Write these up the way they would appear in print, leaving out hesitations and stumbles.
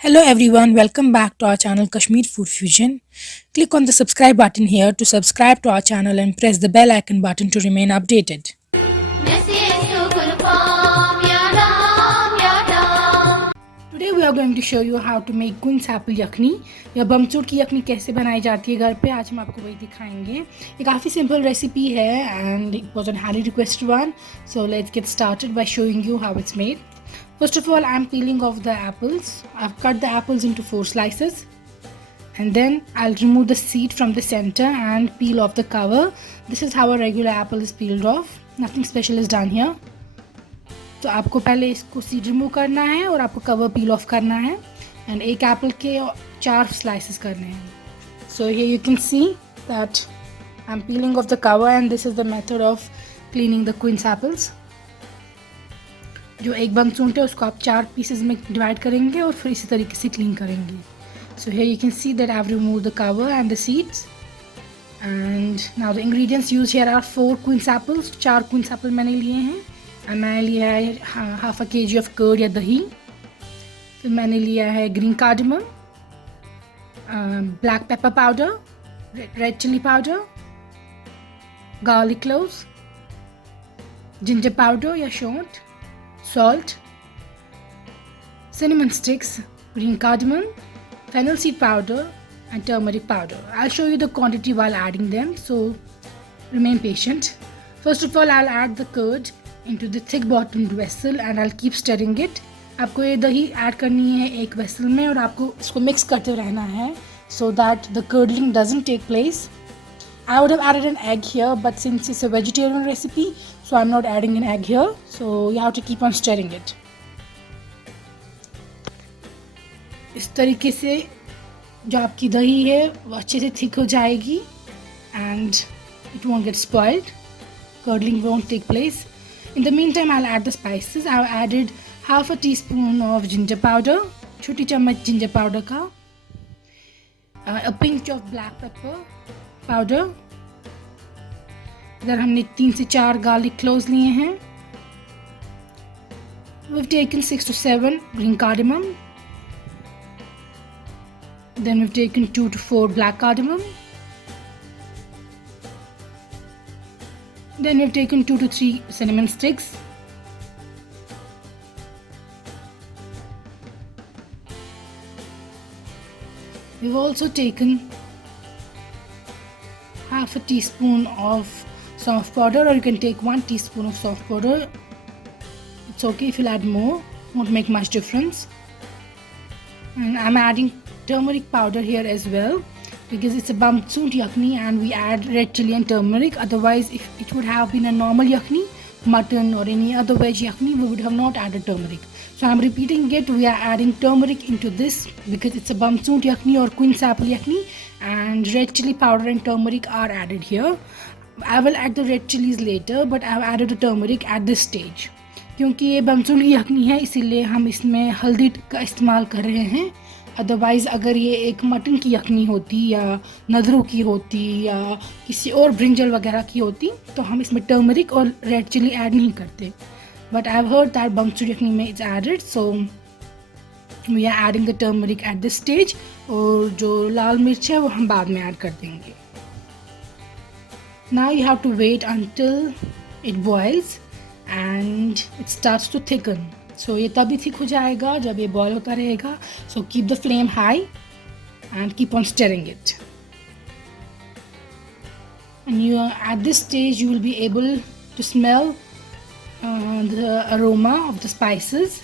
Hello everyone, welcome back to our channel Kashmir Food Fusion. Click on the subscribe button here to subscribe to our channel and press the bell icon button to remain updated. Today we are going to show you how to make quince apple yakni या बमचूर की यखनी कैसे बनाई जाती है घर पे। आज हम आपको वही दिखाएंगे। ये काफ़ी सिंपल रेसिपी है and it was a highly requested one. So let's get started by showing you how it's made. First of all, I'm peeling off the apples. I've cut the apples into 4 slices. And then I'll remove the seed from the center and peel off the cover. This is how a regular apple is peeled off. Nothing special is done here. तो आपको पहले इसको seed remove करना है और आपको cover peel of करना है एंड एक एप्पल के 4 स्लाइसेस करने हैं. So here you can see that I am peeling off the cover and this is the method of cleaning the queens apples. जो एक बमचूट है उसको आप 4 पीसेस में डिवाइड करेंगे और फिर इसी तरीके से क्लीन करेंगे. So here you can see that I have remove the cover and the seeds. And now the ingredients use here are 4 queens apples. 4 queens apple मैंने लिए हैं. मैंने लिया है half a kg of curd या दही. फिर मैंने लिया है green cardamom, black pepper powder, red chili powder, garlic cloves, ginger powder या शॉन्ट, salt, cinnamon sticks, green cardamom, fennel seed powder and turmeric powder. I'll show you the quantity while adding them, so remain patient. First of all, I'll add the curd into the thick bottomed vessel and I'll keep stirring it. आपको ये दही add करनी है एक vessel में और आपको इसको मिक्स करते रहना है so that the curdling doesn't take place. I would have added an egg here, but since it's a vegetarian recipe, so I'm not adding an egg here. So you have to keep on stirring it. इस तरीके से जो आपकी दही है वो अच्छे से थिक हो जाएगी and it won't get spoiled. Curdling won't take place. In the meantime, I'll add the spices. I've added half a teaspoon of ginger powder, छोटी चम्मच ginger powder का, a pinch of black pepper powder. इधर हमने 3 से 4 garlic cloves लिए हैं. We've taken 6 to 7 green cardamom. Then we've taken 2 to 4 black cardamom. Then we've taken 2 to 3 cinnamon sticks. We've also taken half a teaspoon of soft powder, or you can take 1 teaspoon of soft powder. It's okay if you add more, won't make much difference. And I'm adding turmeric powder here as well because it's a bamchut yakni and we add red chili and turmeric. Otherwise, if it would have been a normal yakni, mutton or any other veg yakni, we would have not added turmeric. So I'm repeating it, we are adding turmeric into this because it's a bamchut yakni or quince apple yakni, and red chili powder and turmeric are added here. I will add the red chilies later, but I have added the turmeric at this stage. क्योंकि ये बमचूर की यखनी है इसीलिए हम इसमें हल्दी का इस्तेमाल कर रहे हैं. अदरवाइज़ अगर ये एक मटन की यखनी होती या नदरू की होती या किसी और ब्रिंजल वगैरह की होती तो हम इसमें टर्मरिक और रेड चिली ऐड नहीं करते. But I have heard that बमचूर यखनी में it's added, so we are adding the turmeric at this stage. और जो लाल मिर्च है वो हम बाद में ऐड कर देंगे. Now you have to wait until it boils and it starts to thicken. So ये तभी थिक हो जाएगा जब ये बॉयल होता रहेगा. So keep the flame high and keep on stirring it. And you at this stage you will be able to smell the aroma of the spices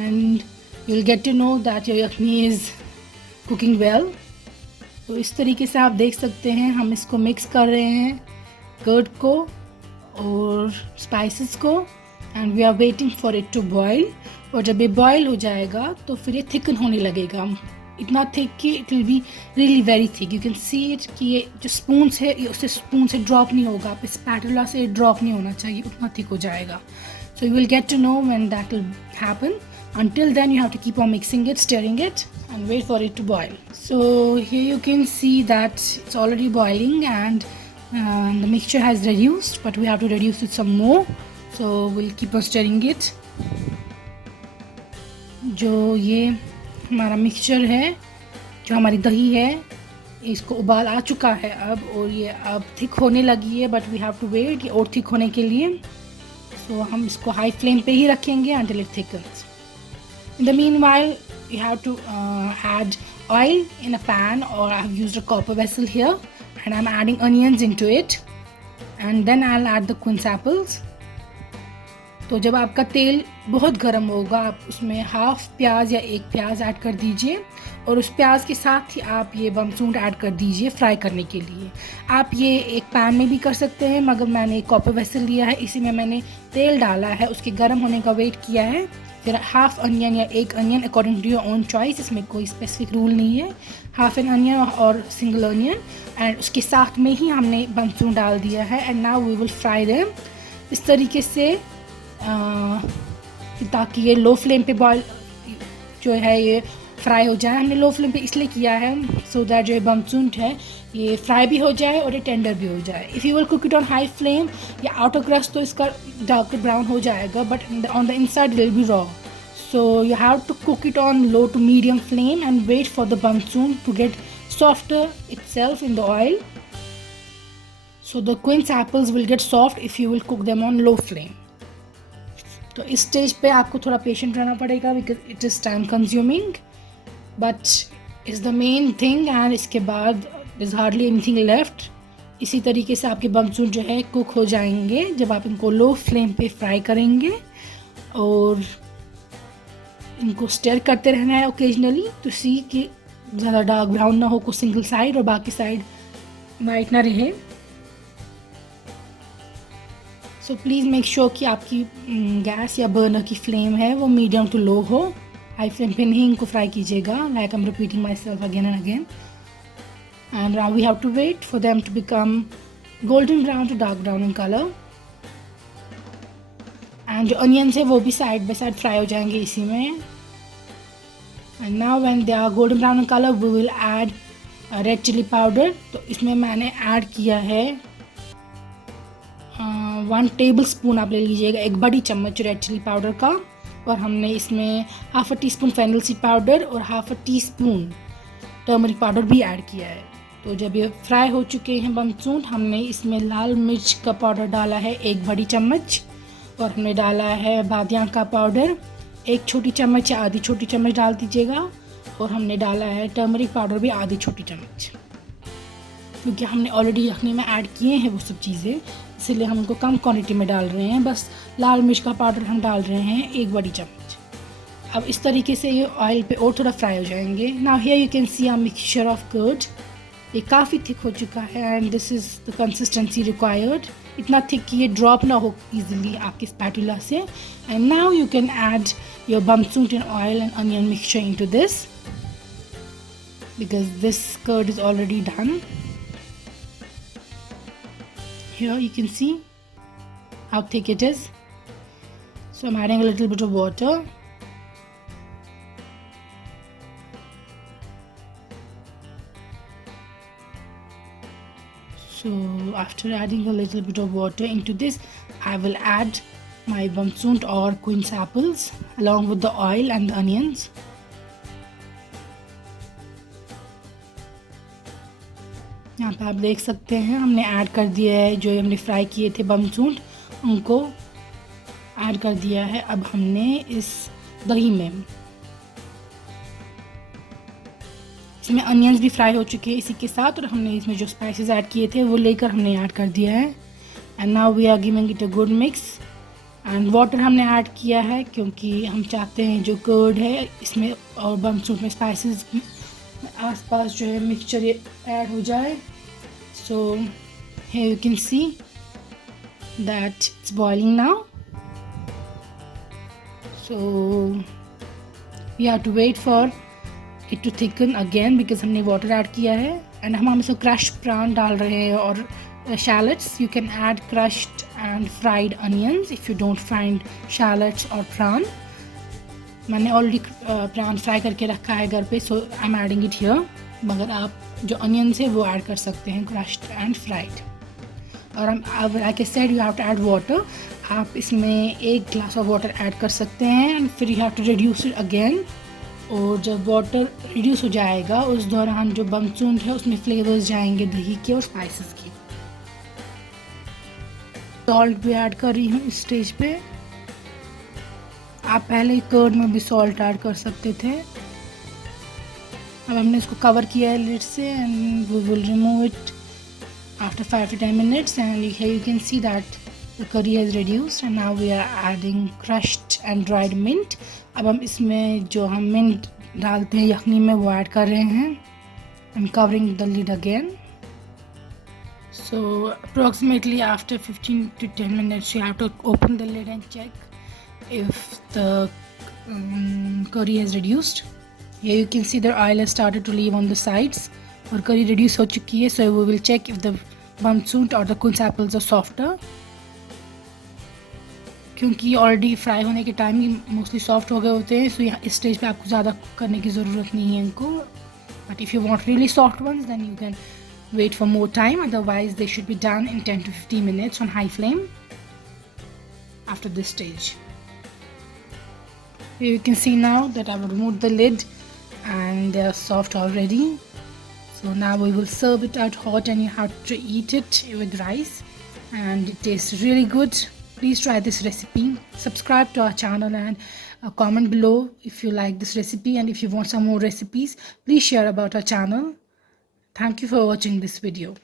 and you'll get to know that your yakni is cooking well. तो इस तरीके से आप देख सकते हैं हम इसको मिक्स कर रहे हैं कर्ड को और स्पाइसेस को and we are waiting for it to boil. और जब ये बॉयल हो जाएगा तो फिर ये थिकन होने लगेगा. इतना थिक कि it will be really very thick. You can see it कि ये जो स्पून्स है ये उससे स्पून से ड्रॉप नहीं होगा. आप स्पैटुला से ड्रॉप नहीं होना चाहिए, उतना थिक हो जाएगा. So you will get to know when that will happen. Until then you have to keep on mixing it, stirring it and wait for it to boil. So here you can see that it's already boiling and the mixture has reduced, but we have to reduce it some more. So we'll keep on stirring it. जो ये हमारा mixture है, जो हमारी दही है, इसको उबाल आ चुका है अब, और ये अब थिक होने लगी है, but we have to wait ये और थिक होने के लिए। सो हम इसको हाई फ्लेम पे ही रखेंगे until it thickens. In the meanwhile, you have to add oil in a pan, or I have used a copper vessel here, and I'm adding onions into it, and then I'll add the quince apples. तो जब आपका तेल बहुत गर्म होगा, आप उसमें half प्याज या एक प्याज ऐड कर दीजिए, और उस प्याज के साथ ही आप ये बमसूंट ऐड कर दीजिए फ्राई करने के लिए। आप ये एक पैन में भी कर सकते हैं, मगर मैंने एक कॉपर वेसल लिया है, इसी में मैंने तेल डाला है, उसके गर्म होने का वेट किया है। फिर हाफ अनियन या एक onion according to your own choice, इसमें कोई स्पेसिफिक रूल नहीं है, हाफ एन अनियन और सिंगल अनियन, एंड उसके साथ में ही हमने बमसूंट डाल दिया है। And now we will fry them इस तरीके से, ताकि ये लो फ्लेम पे बॉयल जो है ये फ्राई हो जाए। हमने लो फ्लेम पे इसलिए किया है सो दैट जो बमसूंट है ये फ्राई भी हो जाए और ये टेंडर भी हो जाए। If you will cook it on high flame या आउटर क्रस्ट तो इसका डार्क ब्राउन हो जाएगा, but on the inside it will be raw. So you have to cook it on low to medium flame and wait for the बमसूंट to get softer itself in the oil. So the quince apples will get soft if you will cook them on low flame. तो इस stage पे आपको थोड़ा patient रहना पड़ेगा, because it is time consuming, but is the main thing. And इसके बाद is hardly anything left. इसी तरीके से आपके बमसूंट जो है कुक हो जाएंगे जब आप इनको लो फ्लेम पे फ्राई करेंगे, और इनको स्टर करते रहना है ओकेजनली टू सी कि ज़्यादा डार्क ब्राउन ना हो, कुछ सिंगल साइड और बाकी साइड वाइट ना रहे। सो प्लीज़ मेक श्योर कि आपकी गैस या बर्नर की फ्लेम है वो मीडियम टू लो हो। हाई फ्लेम पे नहीं इनको फ्राई कीजिएगा, like I am repeating myself again and again. And now we have to wait for them to become golden brown to dark brown in colour. And जो onions है वो भी side by side fry हो जाएंगे इसी में। And now when they are golden brown in colour we will add red chili powder. तो इसमें मैंने ऐड किया है 1 टेबल स्पून, आप ले लीजिएगा, एक बड़ी चम्मच रेड चिली पाउडर का, और हमने इसमें half a teaspoon fennel seed powder और half a teaspoon turmeric powder भी ऐड किया है। तो जब ये फ्राई हो चुके हैं बमसूंट, हमने इसमें लाल मिर्च का पाउडर डाला है 1 बड़ी चम्मच, और हमने डाला है बादियान का पाउडर 1 छोटी चम्मच या आधी छोटी चम्मच डाल दीजिएगा, और हमने डाला है टर्मरिक पाउडर भी आधी छोटी चम्मच, क्योंकि हमने ऑलरेडी यखनी में ऐड किए हैं वो सब चीज़ें, इसलिए हम उनको कम क्वांटिटी में डाल रहे हैं। बस लाल मिर्च का पाउडर हम डाल रहे हैं 1 बड़ी चम्मच। अब इस तरीके से ये ऑयल पे और थोड़ा फ्राई हो जाएंगे। Now here you can see a mixture of curd. ये काफ़ी थिक हो चुका है and this is the consistency required. इतना थिक कि ये ड्रॉप ना हो ईजिली आपके स्पैटुला से। And now you can add your बमसूट and oil and onion mixture into this, because this curd is already done. Here you can see how thick it is. So I'm adding a little bit of water. So after adding a little bit of water into this, I will add my bamsunt or quince apples along with the oil and the onions. यहाँ पे आप देख सकते हैं हमने add कर दिया है जो हमने फ्राई किए थे बमसूट, उनको ऐड कर दिया है। अब हमने इस दही में, इसमें अनियंस भी फ्राई हो चुके हैं इसी के साथ, और हमने इसमें जो स्पाइसेस ऐड किए थे वो लेकर हमने ऐड कर दिया है। And now we are giving it a good mix. And water हमने ऐड किया है क्योंकि हम चाहते हैं जो कर्ड है इसमें और बमसूट में स्पाइसेस आसपास जो है मिक्सचर ये ऐड हो जाए। सो here you can see that it's boiling now, so we have to wait for it to thicken again because हमने वाटर ऐड किया है। एंड हम इसमें क्रश प्रान डाल रहे हैं और shallots. You can add crushed and fried onions if you don't find shallots or prawn. मैंने ऑलरेडी प्रान फ्राई करके रखा है घर पे, so I am adding it here. मगर आप जो अनियंस है वो ऐड कर सकते हैं क्रश्ड एंड फ्राइड। और अब like I said you have to add water. आप इसमें 1 ग्लास ऑफ वाटर ऐड कर सकते हैं एंड फिर you have to reduce it again और जब वाटर रिड्यूस हो जाएगा उस दौरान जो बमचून है उसमें फ्लेवर्स जाएंगे दही के और स्पाइसेस के। सॉल्ट भी ऐड कर रही हूँ इस स्टेज पे। आप पहले कर्ड में भी सॉल्ट ऐड कर सकते थे। अब हमने इसको कवर किया है लिड से and we will remove it after 5 to 10 minutes, and here you can see that the curry has reduced and now we are adding crushed and dried mint. अब हम इसमें जो हम मिंट डालते हैं यखनी में वो ऐड कर रहे हैं and covering the lid again. So approximately after 15 to 10 minutes you have to open the lid and check if the curry has reduced. Here you can see the oil has started to leave on the sides और करी reduce हो चुकी है। So we will check if the बमचूट और the quince apples are softer, क्योंकि already fry होने के टाइम ही मोस्टली सॉफ्ट हो गए होते हैं। सो यहाँ इस स्टेज पे आपको ज़्यादा कुक करने की ज़रूरत नहीं है इनको। But if you want really soft ones then you can wait for more time, otherwise they should be done in 10 to 15 minutes on high flame after this stage. Here you can see now that I have removed the lid and they are soft already. So now we will serve it out hot and you have to eat it with rice and it tastes really good. Please try this recipe. Subscribe to our channel and comment below if you like this recipe, and if you want some more recipes please share about our channel. Thank you for watching this video.